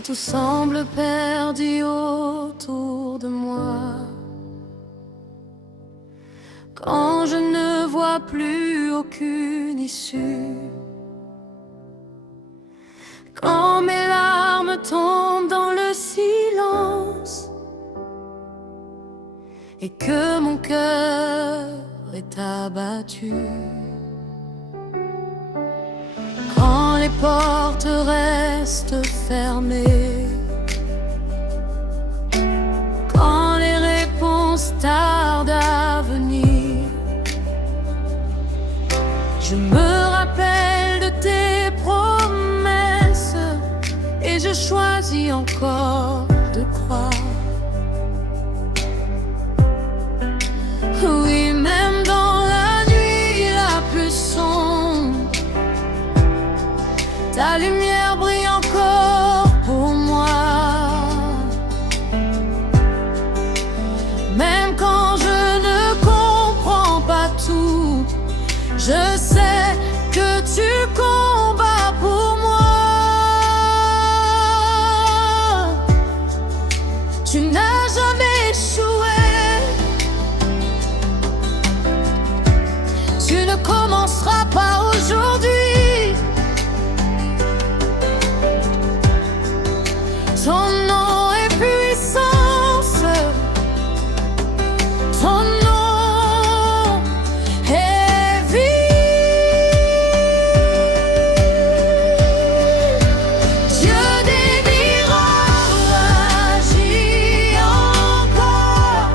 Quand tout semble perdu autour de moi, quand je ne vois plus aucune issue, quand mes larmes tombent dans le silence et que mon cœur est abattu, quand les portes restent fermées, quand les réponses tardent à venir, je me rappelle de tes promesses et je choisis encore de croire. Oui, même dans la nuit la plus sombre, ta lumière brille encore pour moi. Même quand je ne comprends pas tout, je sais que tu combats pour moi. Tu n'as jamais échoué. Tu ne commenceras pas aujourd'hui. Ton nom est puissance, ton nom est vie. Dieu des miracles agit encore,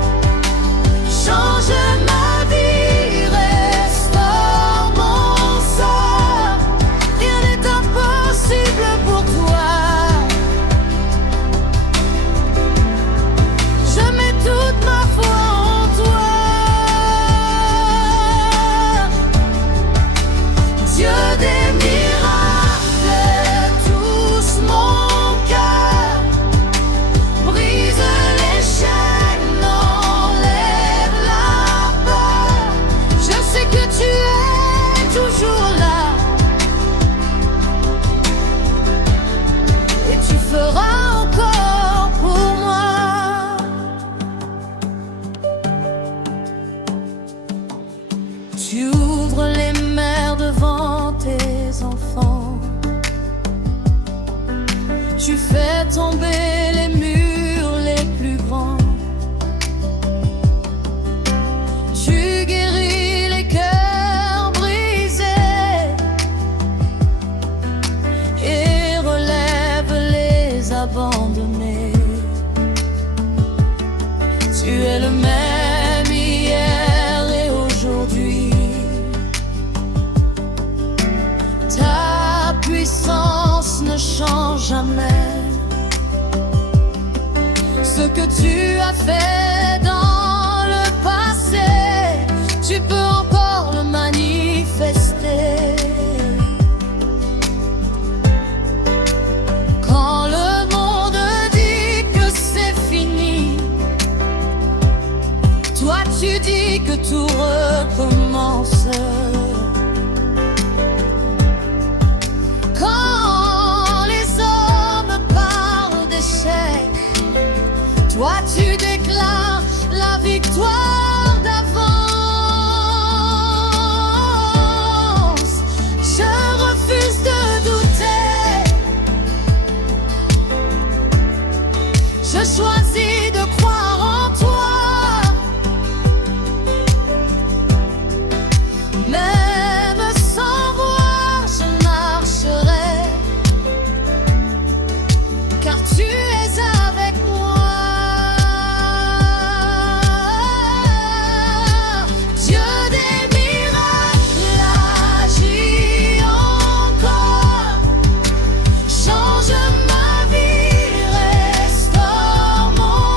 change ma vie, restaure mon sort. Rien n'est impossible pour toi. Toute ma foi en toi, Dieu des miracles, touche mon cœur, brise les chaînes, enlève la peur. Je sais que tu es toujours là et tu feras encore pour moi. Tu ouvres les mers devant tes enfants. Tu fais tomber les murs les plus grands. Tu guéris les cœurs brisés et relèves les abandonnés. Tu es le même hier et aujourd'hui. Ta puissance ne change jamais. Ce que tu as fait dans le passé, tu peux encore le manifester. Quand le monde dit que c'est fini, toi tu dis que tout recommence. Toi tu déclares la victoire d'avance. Je refuse de douter. Je choisis de croire en toi. Même sans voir, je marcherai, car tu es avec moi. Change ma vie, restaure mon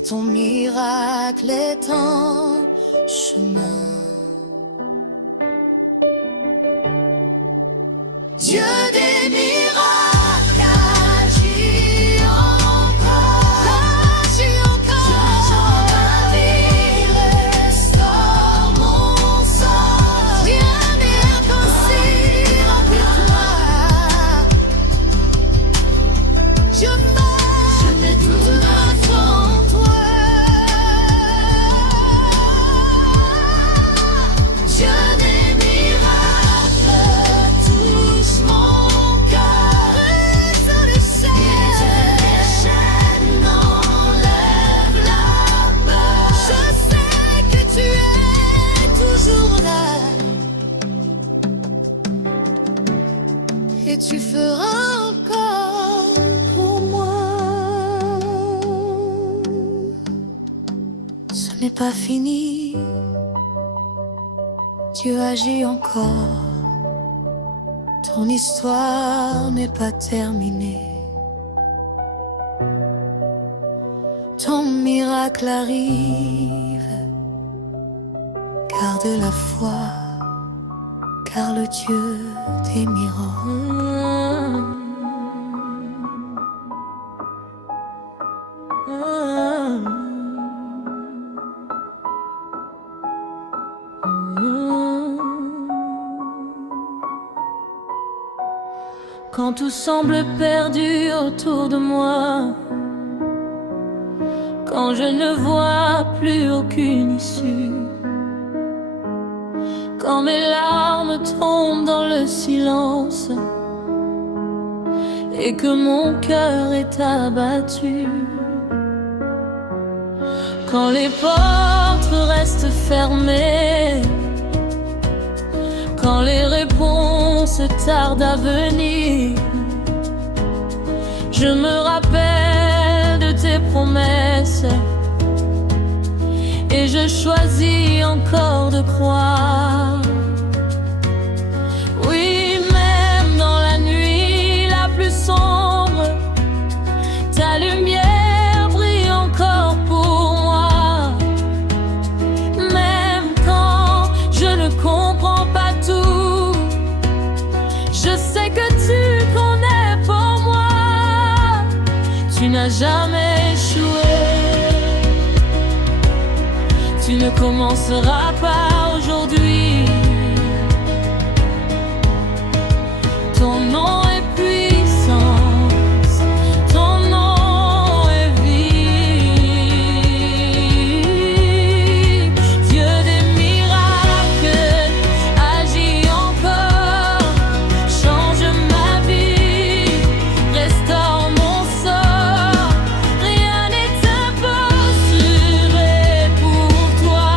car ton miracle est en chemin. Dieu des miracles, agis encore, agis encore. Change ma vie, restaure mon sort. Rien n'est impossible avec toi. Je mets toute ma foi en toi. Dieu des miracles, touche mon cœur. Brise les chaînes, enlève la peur. Je sais que tu es toujours là, et tu feras encore pour moi. Ce n'est pas fini, Dieu agit encore. Ton histoire n'est pas terminée. Ton miracle arrive. Garde la foi, car le Dieu des miracles. Quand tout semble perdu autour de moi, quand je ne vois plus aucune issue, quand mes larmes tombent dans le silence et que mon cœur est abattu, quand les portes restent fermées, quand les réponses tardent à venir, je me rappelle de tes promesses et je choisis encore de croire. Oui, même dans la nuit la plus sombre, ta lumière brille encore pour moi. Même quand je ne comprends pas tout, je sais que tu connais pour moi. Tu n'as jamais échoué. Tu ne commenceras pas aujourd'hui. Ton nom est puissance, ton nom est vie. Dieu des miracles, agis encore, change ma vie, restaure mon sort. Rien n'est impossible pour toi.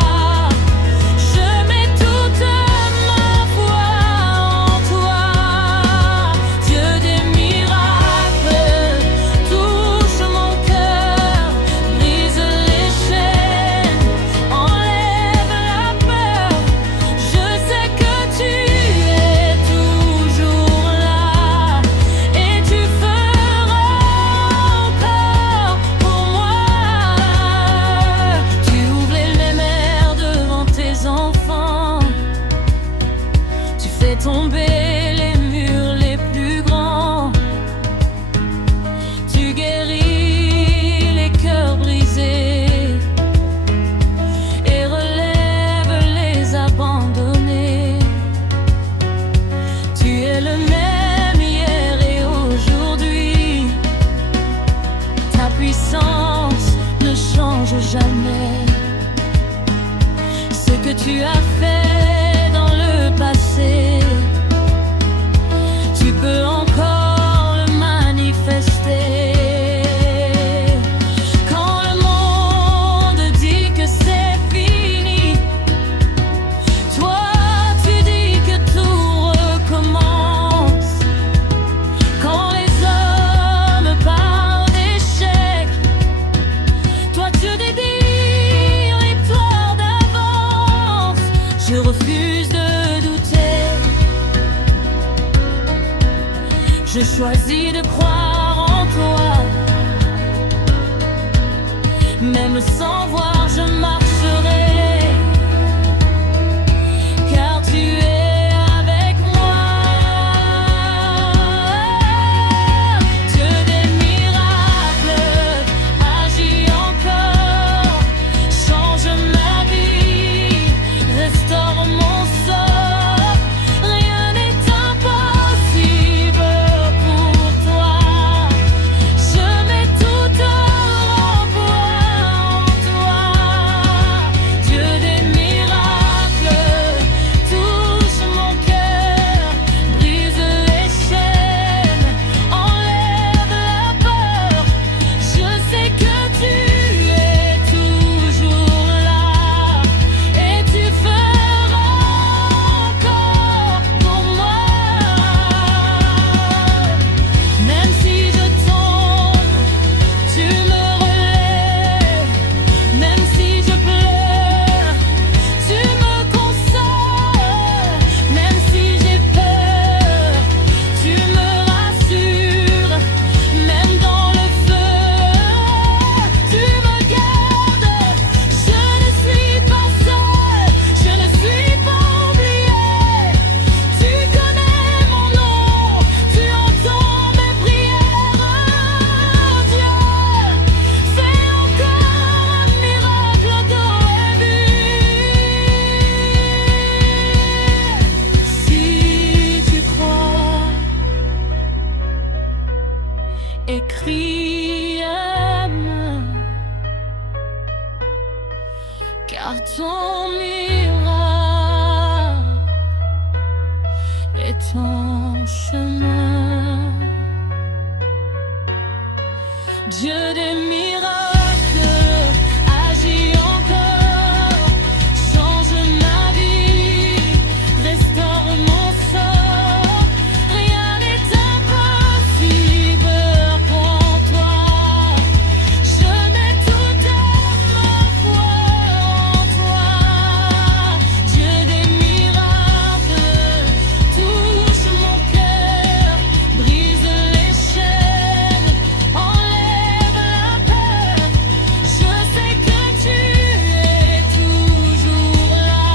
Je mets toute ma foi en toi. Dieu des miracles, touche mon cœur, brise les chaînes, enlève la peur. Je sais que tu es toujours là, et tu feras encore pour moi. Tu ouvres les mers devant tes enfants, tu fais tomber les murs les plus grands, tu guéris les cœurs brisés et relèves les abandonnés. Tu es le même hier et aujourd'hui, ta puissance ne change jamais. Ce que tu as fait dans le passé, tu peux encore le manifester. Quand le monde dit que c'est fini, toi tu dis que tout recommence. Quand les hommes parlent d'échec, toi tu dédies victoire d'avance. Je refuse de douter, je choisis de croire en toi. Même même sans voir, je marcherai, car tu es avec moi. Dieu des miracles, agis encore, change ma vie, restaure mon sort. Rien n'est impossible pour toi. Je mets tout en toi, Dieu des miracles, touche mon cœur, brise les chaînes, enlève la peur. Je sais que tu es toujours là et tu feras encore pour moi. Même si je tombe, tu me relèves. Même si je pleure, tu me consoles. Même si j'ai peur, tu me rassures. Même dans le feu, tu me gardes. Je ne suis pas seule, je ne suis pas oubliée. Tu connais mon nom, tu entends mes prières. Dieu, fais encore un miracle d'aujourd'hui. Si tu crois, écris-moi, car ton miracle est ton chemin. Dieu des miracles, agis encore, change ma vie, restaure mon sort. Rien n'est impossible pour toi. Je mets toute ma foi en toi. Dieu des miracles, touche mon cœur, brise les chaînes, enlève la peur. Je sais que tu es toujours là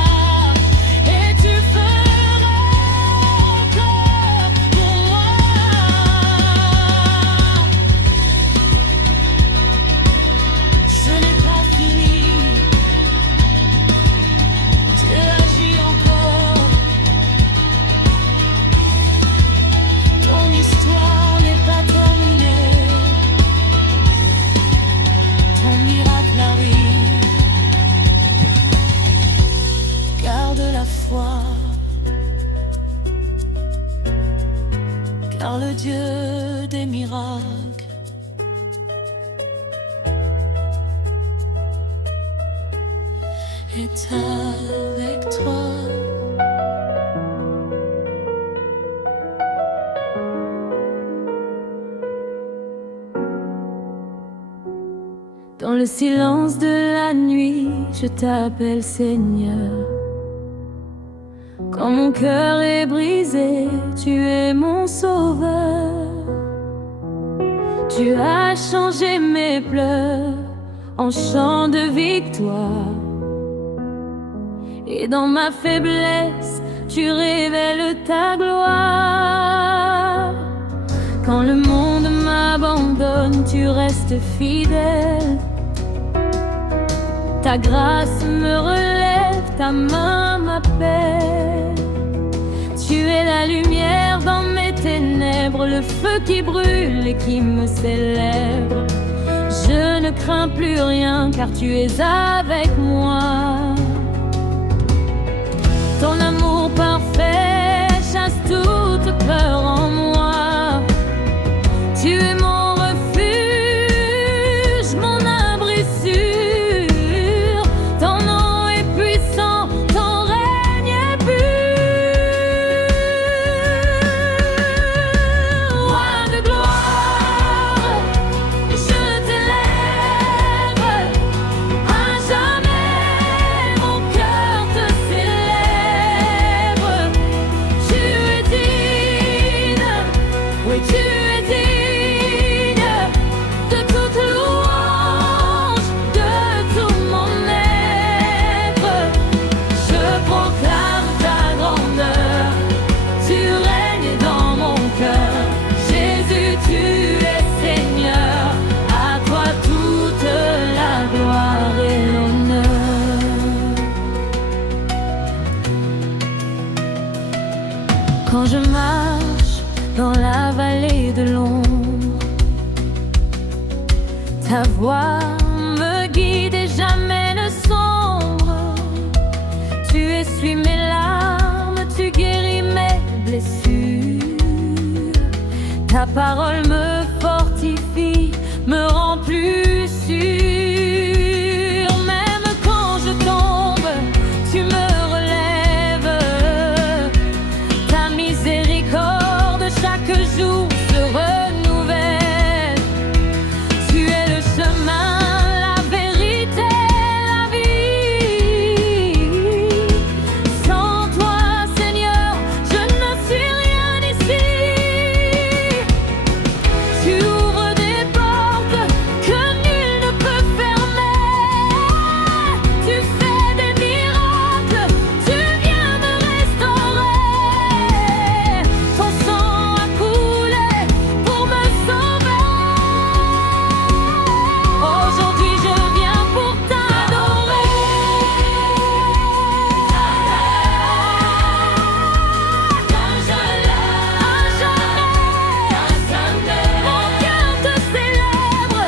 et tu feras encore pour moi. Ce n'est pas fini, Dieu agit encore. Ton histoire n'est pas terminée, ton miracle arrive. Garde la foi, car le Dieu des miracles est avec toi. Dans le silence de la nuit, je t'appelle Seigneur. Quand mon cœur est brisé, tu es mon sauveur. Tu as changé mes pleurs en chant de victoire. Et dans ma faiblesse, tu révèles ta gloire. Quand le monde m'abandonne, tu restes fidèle. Ta grâce me relève, ta main m'appelle. Tu es la lumière dans mes ténèbres, le feu qui brûle et qui me célèbre. Je ne crains plus rien car tu es avec moi. Ton amour parfait chasse toute peur en moi. Tu es mon refuge, mon abri sûr. Ton nom est puissant, ton règne est pur. Roi de gloire, je t'élève à jamais. Quand je marche dans la vallée de l'ombre, ta voix me guide et jamais ne sombre. Tu essuies mes larmes, tu guéris mes blessures. Ta parole me fortifie, me rend plus sûr. Même quand je tombe, tu me relèves. Ta miséricorde chaque jour se renouvelle. Tu es le chemin, la vérité, la vie. Sans toi, Seigneur, je ne suis rien ici. Tu ouvres des portes que nul ne peut fermer. Tu fais des miracles, tu viens me restaurer. Ton sang a coulé pour me sauver. Aujourd'hui je viens pour t'adorer. Mon cœur te célèbre.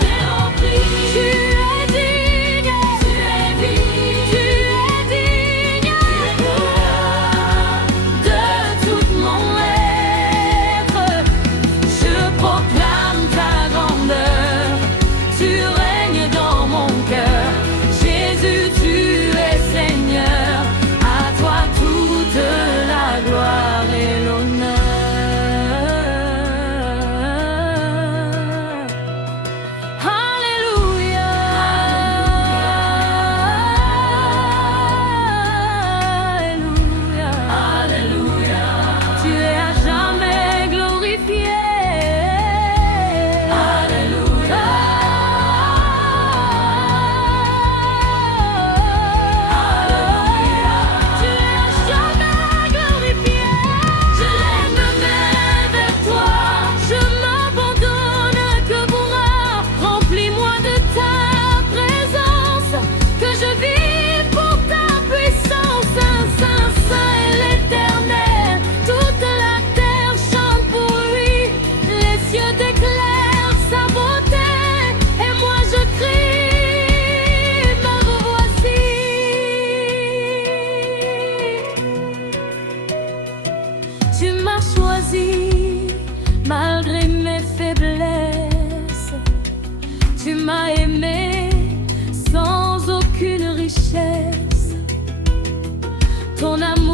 Tu es digne, tu es digne de tout mon être. Je proclame ta grandeur, tu règnes dans mon cœur. Jésus, tu es Seigneur, à toi toute la gloire et l'honneur. Alléluia, Alléluia, Alléluia. Tu es à jamais glorifié. Alléluia, Alléluia. Tu es à jamais glorifié. Je lève ma main vers toi, je m'abandonne que pour moi. Remplis-moi de ta présence, que je vive pour ta puissance. Saint, Saint, Saint est l'Éternel. Toute la terre chante pour lui. Les cieux déclarent sa beauté. Et moi je crie, me revoici. Tu m'as choisi malgré mes faiblesses. Tu m'as aimé sans aucune richesse. Ton amour